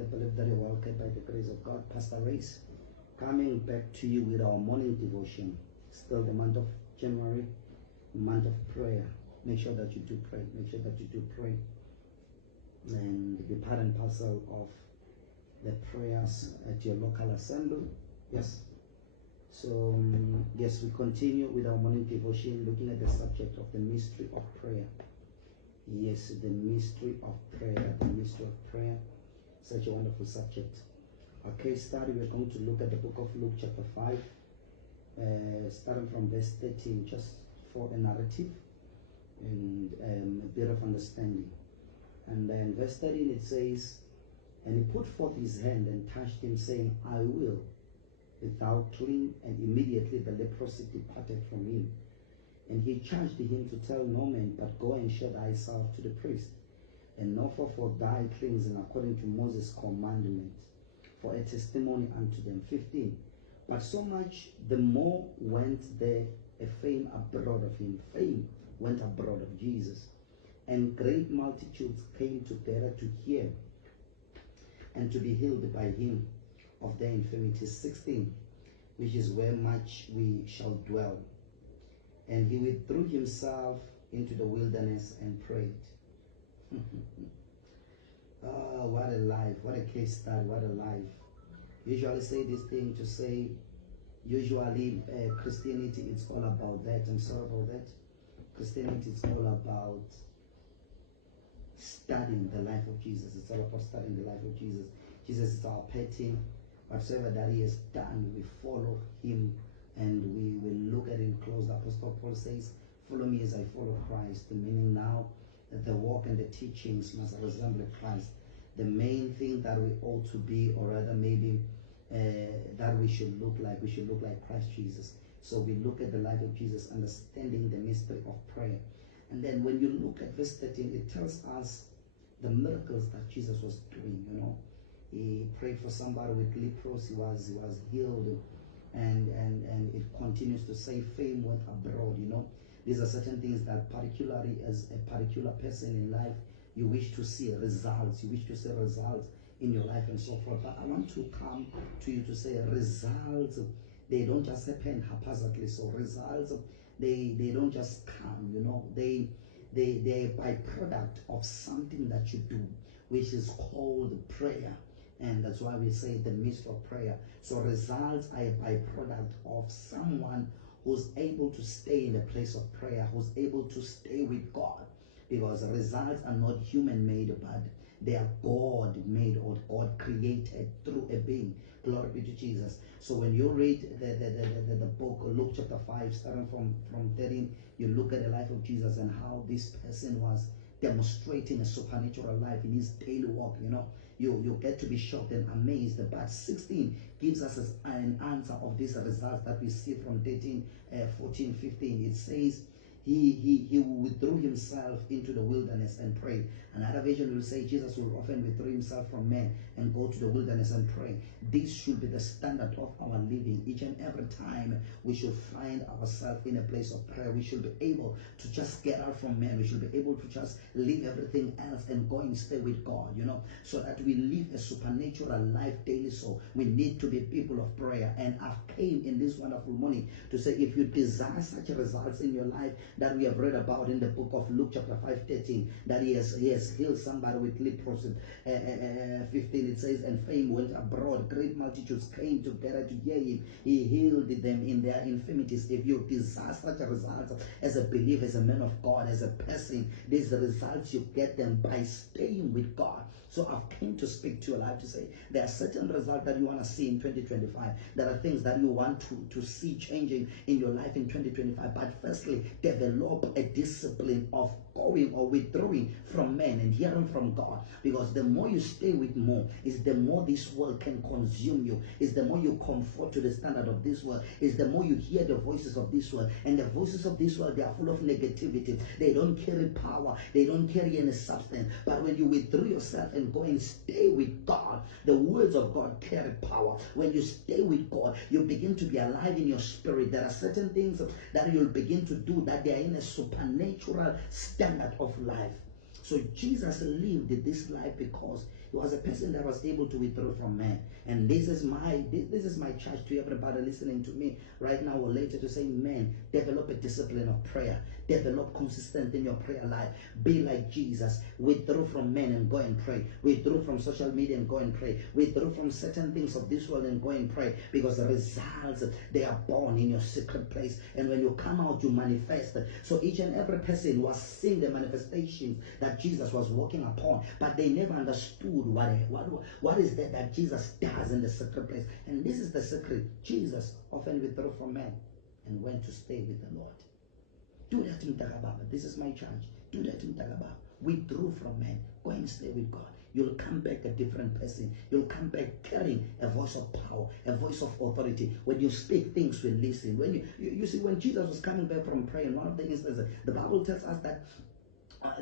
I believe that you're welcome by the grace of God. Pastor Race, coming back to you with our morning devotion. Still the month of January, month of prayer. Make sure that you do pray. Make sure that you do pray. And be part and parcel of the prayers at your local assembly. Yes. So, yes, we continue with our morning devotion, looking at the subject of the mystery of prayer. Yes, the mystery of prayer. The mystery of prayer. Such a wonderful subject. Our case study, we're going to look at the book of Luke chapter 5, starting from verse 13, just for a narrative and a bit of understanding. And then verse 13 it says, "And he put forth his hand and touched him, saying, I will, be thou clean. And immediately the leprosy departed from him. And he charged him to tell no man, but go and show thyself to the priest, and offer for thy cleansing according to Moses' commandment, for a testimony unto them." 15. But so much the more went there a fame abroad of him. Fame went abroad of Jesus. And great multitudes came together to hear and to be healed by him of their infirmities. 16. Which is where much we shall dwell. And he withdrew himself into the wilderness and prayed. Oh, what a life, what a case study, what a life. Usually say this thing to say, usually Christianity is all about that. I'm sorry about that. Christianity is all about studying the life of Jesus. It's all about studying the life of Jesus. Jesus is our pattern. Whatsoever that he has done, we follow him and we will look at him close. The Apostle Paul says, follow me as I follow Christ. Meaning now, the walk and the teachings must resemble Christ. The main thing that we ought to be, or rather maybe that we should look like Christ Jesus. So we look at the life of Jesus, understanding the mystery of prayer. And then when you look at verse 13, it tells us the miracles that Jesus was doing. You know, he prayed for somebody with leprosy, he was healed, and it continues to say fame went abroad. You know, these are certain things that particularly as a particular person in life, you wish to see results. You wish to see results in your life and so forth. But I want to come to you to say results, they don't just happen haphazardly. So results, they don't just come, you know, they're a byproduct of something that you do, which is called prayer. And that's why we say the mystery of prayer. So results are a byproduct of someone who's able to stay in the place of prayer, who's able to stay with God. Because results are not human-made, but they are God-made or God-created through a being. Glory be to Jesus. So when you read the book, Luke chapter 5, starting from 13, you look at the life of Jesus and how this person was demonstrating a supernatural life in his daily walk. You know, you get to be shocked and amazed. But 16 gives us an answer of these results that we see from 13, 14, 15. It says, he withdrew himself into the wilderness and prayed. Another version will say Jesus will often withdraw himself from men and go to the wilderness and pray. This should be the standard of our living. Each and every time we should find ourselves in a place of prayer. We should be able to just get out from men. We should be able to just leave everything else and go and stay with God, you know, so that we live a supernatural life daily. So we need to be people of prayer. And I've came in this wonderful morning to say, if you desire such results in your life that we have read about in the book of Luke chapter 5:13, that he has healed somebody with leprosy. 15 it says, and fame went abroad, great multitudes came together to hear him. He healed them in their infirmities. If you desire such a result as a believer, as a man of God, as a person, these results you get them by staying with God. So I've came to speak to your life to say there are certain results that you want to see in 2025. There are things that you want to see changing in your life in 2025. But firstly, develop a discipline of going or withdrawing from men and hearing from God. Because the more you stay with more, is the more this world can consume you. Is the more you conform to the standard of this world. Is the more you hear the voices of this world. And the voices of this world, they are full of negativity. They don't carry power. They don't carry any substance. But when you withdraw yourself and go and stay with God, the words of God carry power. When you stay with God, you begin to be alive in your spirit. There are certain things that you'll begin to do that they are in a supernatural standard of life. So Jesus lived this life because He was a person that was able to withdraw from man. And this is my charge to everybody listening to me right now or later, to say, man, develop a discipline of prayer. Develop consistent in your prayer life. Be like Jesus. Withdraw from men and go and pray. Withdraw from social media and go and pray. Withdraw from certain things of this world and go and pray, because the results, they are born in your secret place, and when you come out, you manifest. So each and every person was seeing the manifestations that Jesus was walking upon, but they never understood what is that Jesus does in the secret place. And this is the secret. Jesus often withdrew from men and went to stay with the Lord. Do that, Mtakababa. This is my charge. Do that, Mtakababa. Withdraw from men. Go and stay with God. You'll come back a different person. You'll come back carrying a voice of power, a voice of authority. When you speak, things will listen. When you see, when Jesus was coming back from praying, one of the instances, the Bible tells us that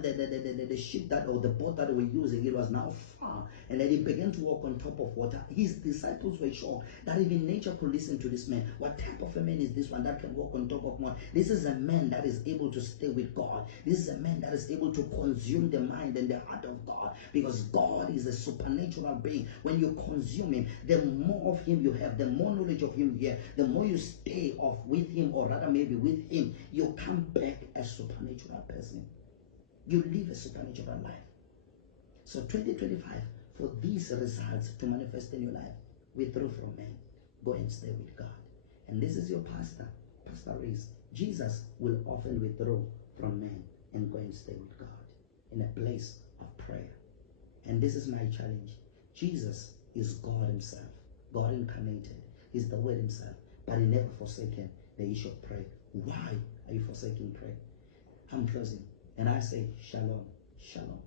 the ship that, or the boat that they were using, it was now far, and then he began to walk on top of water. His disciples were shocked that even nature could listen to this man. What type of a man is this one that can walk on top of water? This is a man that is able to stay with God. This is a man that is able to consume the mind and the heart of God, because God is a supernatural being. When you consume him, the more of him you have, the more knowledge of him you have, the more you stay off with him, or rather maybe with him, you come back a supernatural person. You live a supernatural life. So 2025, for these results to manifest in your life, withdraw from men. Go and stay with God. And this is your pastor, Pastor Reese. Jesus will often withdraw from men and go and stay with God in a place of prayer. And this is my challenge. Jesus is God himself, God incarnated. He's the Word himself, but he never forsaken the issue of prayer. Why are you forsaking prayer? I'm closing. And I say, shalom, shalom.